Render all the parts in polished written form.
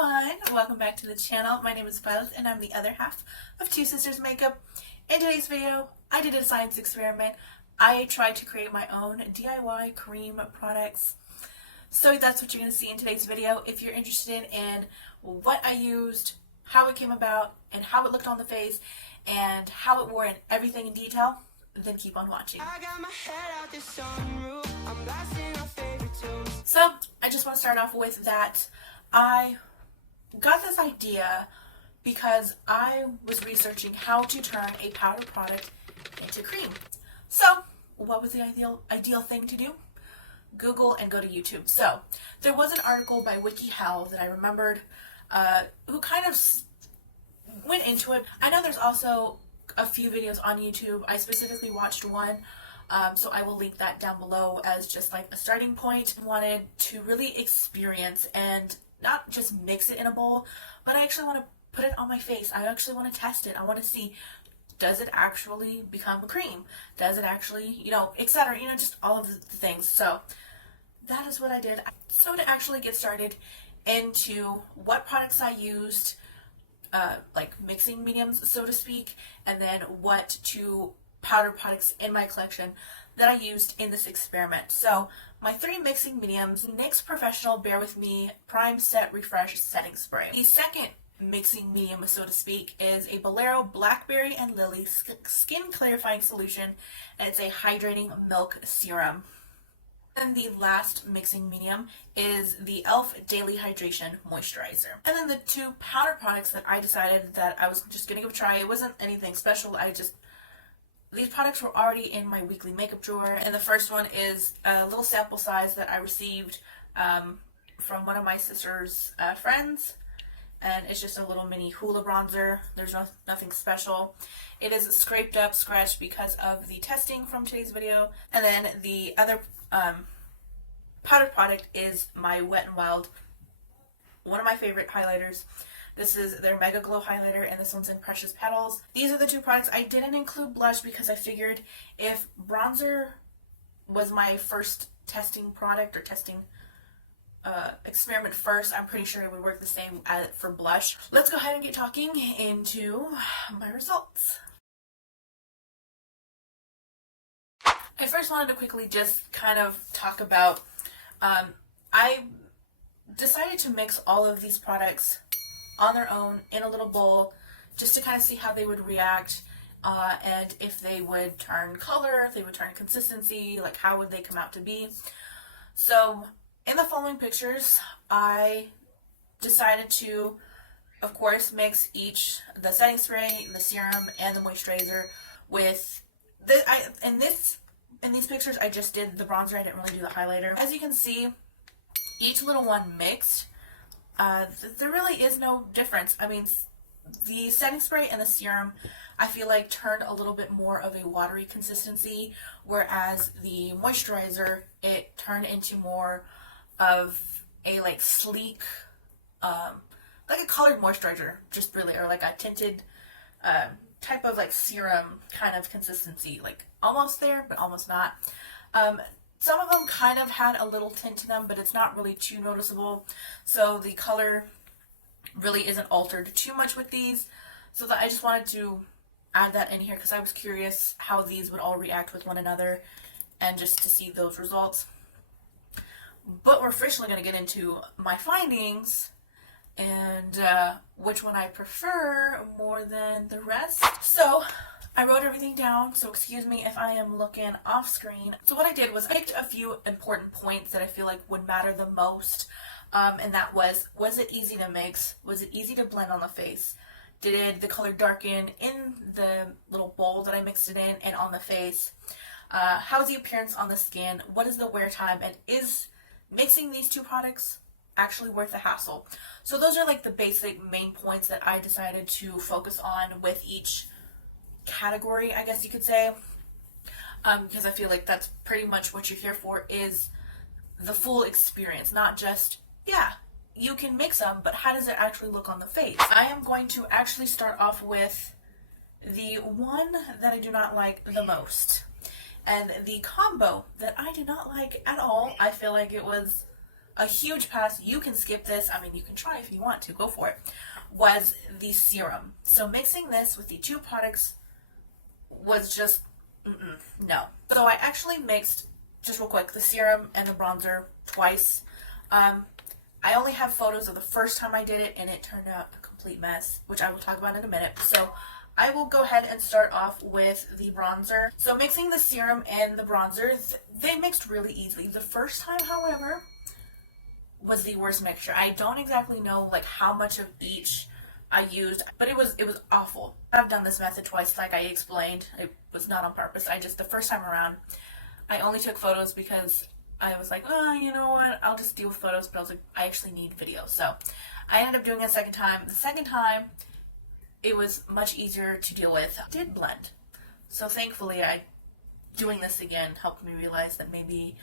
everyone, welcome back to the channel. My name is Violet and I'm the other half of Two Sisters Makeup. In today's video, I did a science experiment. I tried to create my own DIY cream products. So that's what you're going to see in today's video. If you're interested in what I used, how it came about, and how it looked on the face, and how it wore and everything in detail, then keep on watching. So I just want to start off with that I got this idea because I was researching how to turn a powder product into cream. So what was the ideal thing to do? Google and go to YouTube. So there was an article by WikiHow that I remembered who kind of went into it. I know there's also a few videos on YouTube. I specifically watched one, so I will link that down below as just like a starting point. I wanted to really experience and not just mix it in a bowl, but I actually want to put it on my face. I actually want to test it. I want to see, does it actually become a cream? Does it actually, etc., just all of the things. So that is what I did. So to actually get started into what products I used, like mixing mediums, so to speak, and then what two powder products in my collection that I used in this experiment. So my three mixing mediums: NYX Professional Bare With Me Prime Set Refresh Setting Spray. The second mixing medium, so to speak, is a Bolero Blackberry and Lily Skin Clarifying Solution, and it's a Hydrating Milk Serum. And the last mixing medium is the e.l.f. Daily Hydration Moisturizer. And then the two powder products that I decided that I was just going to give a try, it wasn't anything special, these products were already in my weekly makeup drawer. And the first one is a little sample size that I received from one of my sister's friends. And it's just a little mini Hoola bronzer. There's nothing special. It is scraped up, scratched because of the testing from today's video. And then the other powder product is my Wet n Wild, one of my favorite highlighters. This is their MegaGlo highlighter, and this one's in Precious Petals. These are the two products. I didn't include blush because I figured if bronzer was my first testing product or testing experiment first, I'm pretty sure it would work the same for blush. Let's go ahead and get talking into my results. I first wanted to quickly just kind of talk about, I decided to mix all of these products on their own in a little bowl just to kind of see how they would react, and if they would turn color, if they would turn consistency, like how would they come out to be. So in the following pictures, I decided to, of course, mix the setting spray, the serum, and the moisturizer with in these pictures I just did the bronzer. I didn't really do the highlighter. As you can see, each little one mixed, there really is no difference. I mean, the setting spray and the serum, I feel like, turned a little bit more of a watery consistency, whereas the moisturizer, it turned into more of a like sleek, like a colored moisturizer, just really, or like a tinted type of like serum kind of consistency, like almost there but almost not. Some of them kind of had a little tint to them, but it's not really too noticeable, so the color really isn't altered too much with these. So that I just wanted to add that in here because I was curious how these would all react with one another and just to see those results. But we're officially going to get into my findings and which one I prefer more than the rest. So I wrote everything down, so excuse me if I am looking off screen. So what I did was I picked a few important points that I feel like would matter the most, and that was it easy to mix? Was it easy to blend on the face? Did the color darken in the little bowl that I mixed it in and on the face? How's the appearance on the skin? What is the wear time? And is mixing these two products actually worth the hassle? So those are like the basic main points that I decided to focus on with each category, I guess you could say, because I feel like that's pretty much what you're here for, is the full experience, not just, yeah, you can mix them, but how does it actually look on the face? I am going to actually start off with the one that I do not like the most, and the combo that I did not like at all. I feel like it was a huge pass, you can skip this, I mean you can try if you want to, go for it, was the serum. So mixing this with the two products was just, no. So I actually mixed, just real quick, the serum and the bronzer twice. I only have photos of the first time I did it, and it turned out a complete mess, which I will talk about in a minute. So I will go ahead and start off with the bronzer. So mixing the serum and the bronzer, they mixed really easily. The first time, however, was the worst mixture. I don't exactly know like how much of each I used, but it was awful. I've done this method twice, like I explained. It was not on purpose. The first time around, I only took photos because I was like, oh, you know what, I'll just deal with photos, but I was like, I actually need video. So I ended up doing it a second time. The second time, it was much easier to deal with. It did blend. So thankfully, doing this again helped me realize that maybe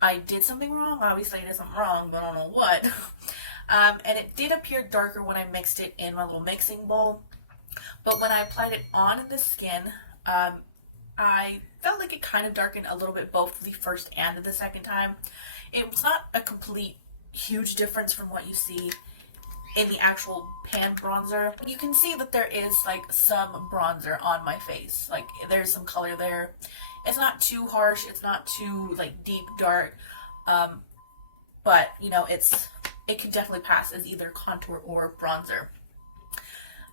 I did something wrong. Obviously, it isn't wrong, but I don't know what. And it did appear darker when I mixed it in my little mixing bowl. But when I applied it on the skin, I felt like it kind of darkened a little bit both the first and the second time. It was not a complete huge difference from what you see in the actual pan bronzer. You can see that there is like some bronzer on my face. Like there's some color there. It's not too harsh. It's not too like deep dark. But you know, it can definitely pass as either contour or bronzer.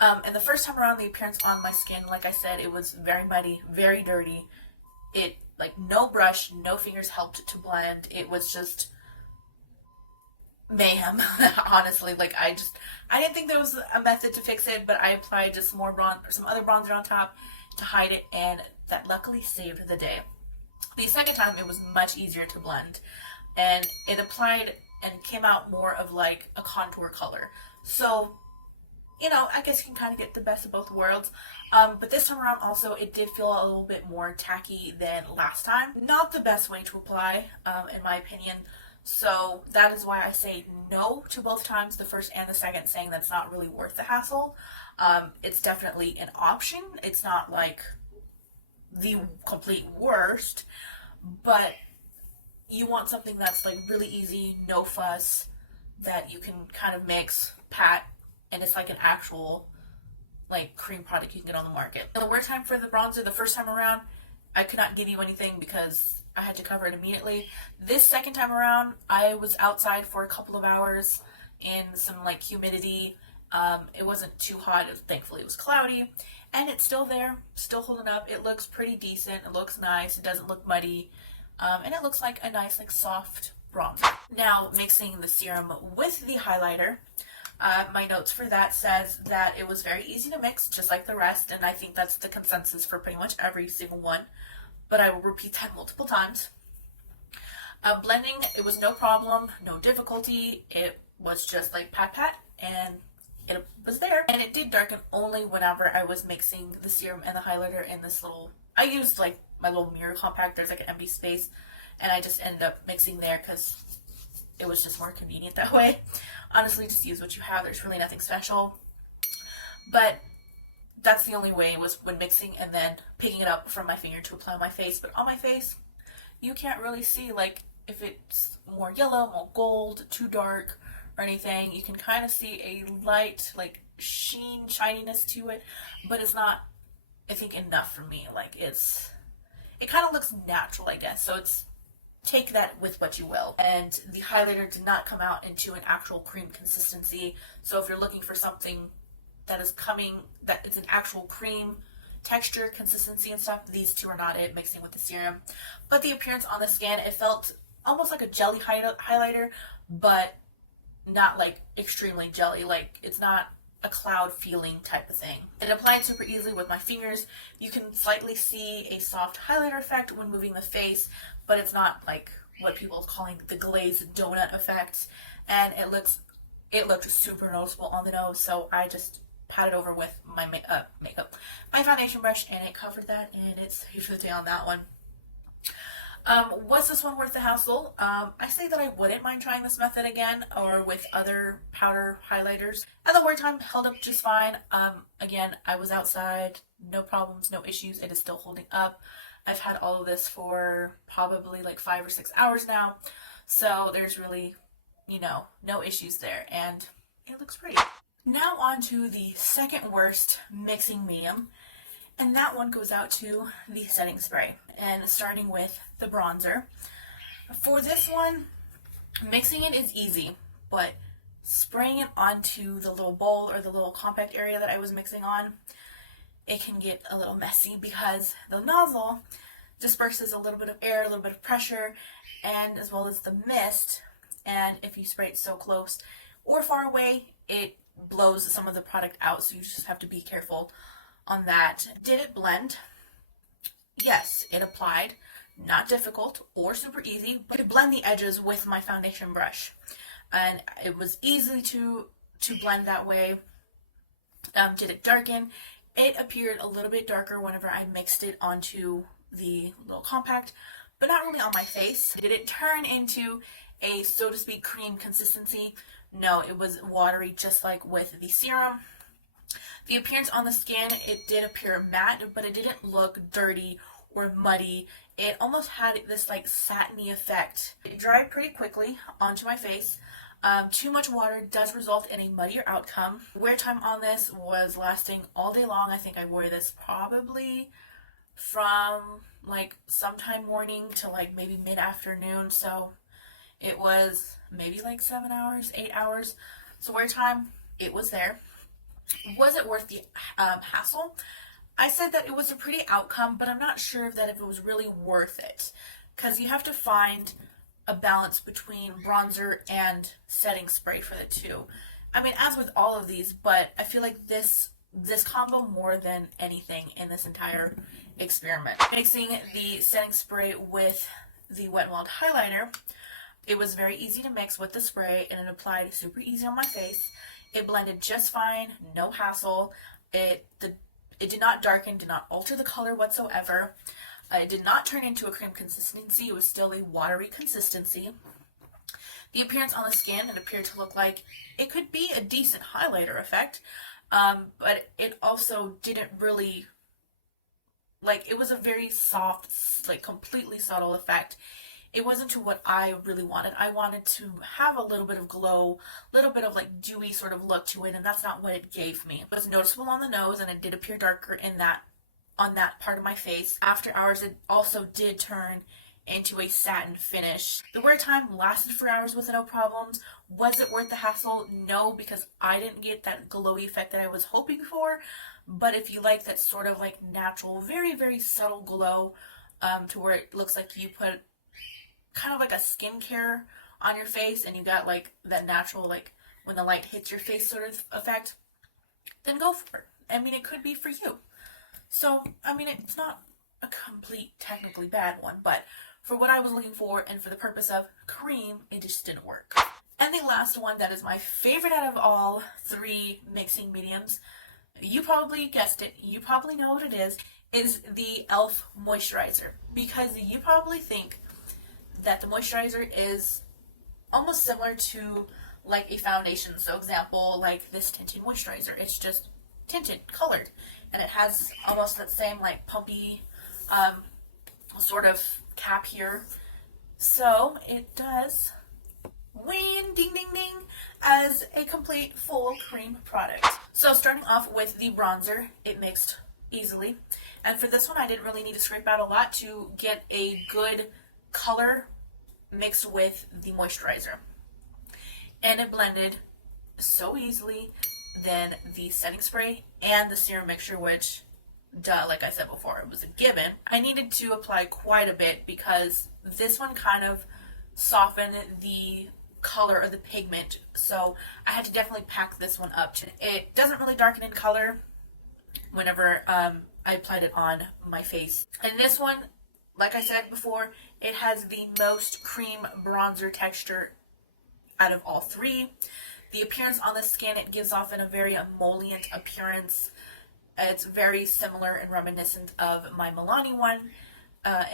And the first time around, the appearance on my skin, like I said, it was very muddy, very dirty. It, like, no brush, no fingers helped to blend. It was just mayhem, honestly. Like, I didn't think there was a method to fix it, but I applied just some other bronzer on top to hide it, and that luckily saved the day. The second time, it was much easier to blend, and it applied and came out more of, like, a contour color. So, you know, I guess you can kind of get the best of both worlds. But this time around also, it did feel a little bit more tacky than last time. Not the best way to apply, in my opinion. So that is why I say no to both times, the first and the second, saying that's not really worth the hassle. It's definitely an option. It's not like the complete worst, but you want something that's like really easy, no fuss, that you can kind of mix, pat, and it's like an actual like cream product you can get on the market. The wear time for the bronzer the first time around, I could not give you anything because I had to cover it immediately. This second time around, I was outside for a couple of hours in some like humidity. It wasn't too hot. Thankfully, it was cloudy, and it's still there, still holding up. It looks pretty decent. It looks nice. It doesn't look muddy, and it looks like a nice like soft bronzer. Now mixing the serum with the highlighter. My notes for that says that it was very easy to mix, just like the rest, and I think that's the consensus for pretty much every single one, but I will repeat that multiple times. Blending, it was no problem, no difficulty. It was just like pat, and it was there. And it did darken only whenever I was mixing the serum and the highlighter in this little, I used like my little mirror compact. There's like an empty space, and I just ended up mixing there because it was just more convenient that way. Honestly, just use what you have. There's really nothing special. But that's the only way, was when mixing and then picking it up from my finger to apply on my face. But on my face, you can't really see like if it's more yellow, more gold, too dark, or anything. You can kind of see a light like sheen, shininess to it, but it's not, I think, enough for me. Like it kind of looks natural, I guess. So take that with what you will. And the highlighter did not come out into an actual cream consistency. So if you're looking for something that is an actual cream texture, consistency, and stuff, these two are not it, mixing with the serum. But the appearance on the skin, it felt almost like a jelly highlighter, but not like extremely jelly. Like it's not a cloud feeling type of thing. It applied super easily with my fingers. You can slightly see a soft highlighter effect when moving the face, but it's not like what people are calling the glazed donut effect. And it looked super noticeable on the nose, so I just patted over with my my foundation brush, and it covered that, and it saved the day on that one. Was this one worth the hassle? I say that I wouldn't mind trying this method again, or with other powder highlighters. And the wear time held up just fine. Again, I was outside, no problems, no issues. It is still holding up. I've had all of this for probably like 5 or 6 hours now, so there's really you know, no issues there, and it looks pretty. Now on to the second worst mixing medium, and that one goes out to the setting spray, and starting with the bronzer. For this one, mixing it is easy, but spraying it onto the little bowl or the little compact area that I was mixing on, it can get a little messy because the nozzle disperses a little bit of air, a little bit of pressure, and as well as the mist, and if you spray it so close or far away, it blows some of the product out, so you just have to be careful on that. Did it blend? Yes, it applied. Not difficult or super easy, but to blend the edges with my foundation brush. And it was easy to blend that way. Did it darken? It appeared a little bit darker whenever I mixed it onto the little compact, but not really on my face. Did it turn into a, so to speak, cream consistency? No, it was watery, just like with the serum. The appearance on the skin, it did appear matte, but it didn't look dirty or muddy. It almost had this like satiny effect. It dried pretty quickly onto my face. Too much water does result in a muddier outcome. Wear time on this was lasting all day long. I think I wore this probably from like sometime morning to like maybe mid-afternoon. So it was maybe like 7 hours, 8 hours. So wear time, it was there. Was it worth the hassle? I said that it was a pretty outcome, but I'm not sure that if it was really worth it, because you have to find a balance between bronzer and setting spray for the two. I mean, as with all of these, but I feel like this combo more than anything in this entire experiment. Mixing the setting spray with the Wet n Wild highlighter, it was very easy to mix with the spray, and it applied super easy on my face. It blended just fine, no hassle. It did not darken, did not alter the color whatsoever. It did not turn into a cream consistency. It was still a watery consistency. The appearance on the skin, it appeared to look like it could be a decent highlighter effect, but it also didn't really, like, it was a very soft, like completely subtle effect. It wasn't to what I really wanted. I wanted to have a little bit of glow, a little bit of like dewy sort of look to it, and that's not what it gave me. It was noticeable on the nose, and it did appear darker in that, on that part of my face. After hours, it also did turn into a satin finish. The wear time lasted for hours with no problems. Was it worth the hassle? No, because I didn't get that glowy effect that I was hoping for. But if you like that sort of like natural, very, very subtle glow, to where it looks like you put kind of like a skincare on your face and you got like that natural, like when the light hits your face sort of effect, then go for it. I mean, it could be for you. So, I mean, it's not a complete technically bad one, but for what I was looking for and for the purpose of cream, it just didn't work. And the last one that is my favorite out of all three mixing mediums, you probably guessed it, you probably know what it is the e.l.f. Moisturizer. Because you probably think that the moisturizer is almost similar to like a foundation. So example, like this tinted moisturizer, it's just tinted, colored, and it has almost that same like pumpy sort of cap here. So it does win, ding ding ding, as a complete full cream product. So starting off with the bronzer, it mixed easily, and for this one I didn't really need to scrape out a lot to get a good color mixed with the moisturizer, and it blended so easily. Then the setting spray and the serum mixture, which duh, like I said before, it was a given. I needed to apply quite a bit because this one kind of softened the color of the pigment, so I had to definitely pack this one up. It doesn't really darken in color whenever I applied it on my face. And this one, like I said before, it has the most cream bronzer texture out of all three. The appearance on the skin, it gives off a very emollient appearance. It's very similar and reminiscent of my Milani one,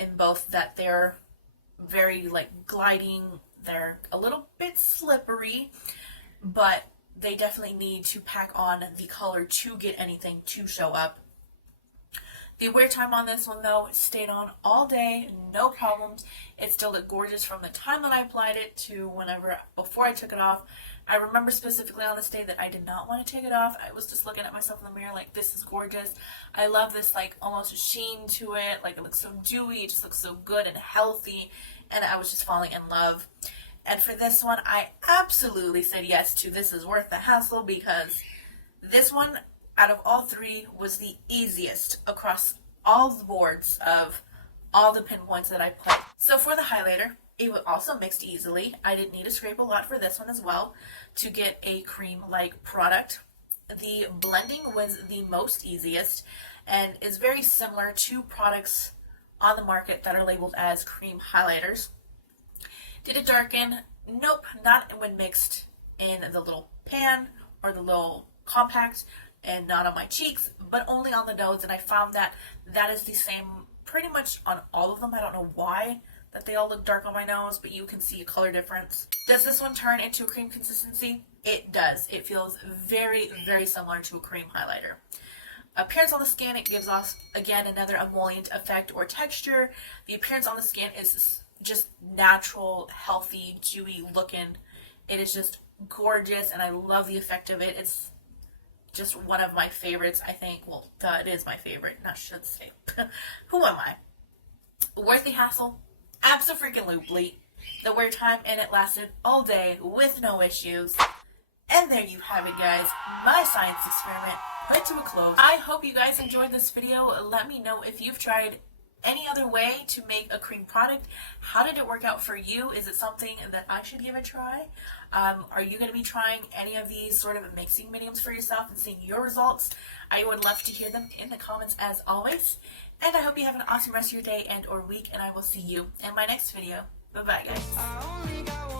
in both that they're very like gliding, they're a little bit slippery, but they definitely need to pack on the color to get anything to show up. The wear time on this one though stayed on all day, no problems. It still looked gorgeous from the time that I applied it to whenever before I took it off. I remember specifically on this day that I did not want to take it off. I was just looking at myself in the mirror like, this is gorgeous. I love this like almost sheen to it. Like it looks so dewy, it just looks so good and healthy. And I was just falling in love. And for this one, I absolutely said yes to this is worth the hassle, because this one out of all three was the easiest across all the boards of all the pinpoints that I put. So for the highlighter, it was also mixed easily. I didn't need to scrape a lot for this one as well to get a cream-like product. The blending was the most easiest and is very similar to products on the market that are labeled as cream highlighters. Did it darken? Nope, not when mixed in the little pan or the little compact, and not on my cheeks, but only on the nose. And I found that that is the same pretty much on all of them. I don't know why that they all look dark on my nose, but you can see a color difference. Does this one turn into a cream consistency? It does. It feels very, very similar to a cream highlighter. Appearance on the skin, it gives off, again, another emollient effect or texture. The appearance on the skin is just natural, healthy, dewy looking. It is just gorgeous, and I love the effect of it. It's just one of my favorites, I think. Well, it is my favorite, not should say. Who am I? Worth the hassle? Abso-freaking-lutely. The wear time, and it lasted all day with no issues. And there you have it, guys. My science experiment put to a close. I hope you guys enjoyed this video. Let me know if you've tried any other way to make a cream product. How did it work out for you? Is it something that I should give a try? Are you going to be trying any of these sort of mixing mediums for yourself and seeing your results? I would love to hear them in the comments as always. And I hope you have an awesome rest of your day and or week, and I will see you in my next video. Bye bye, guys.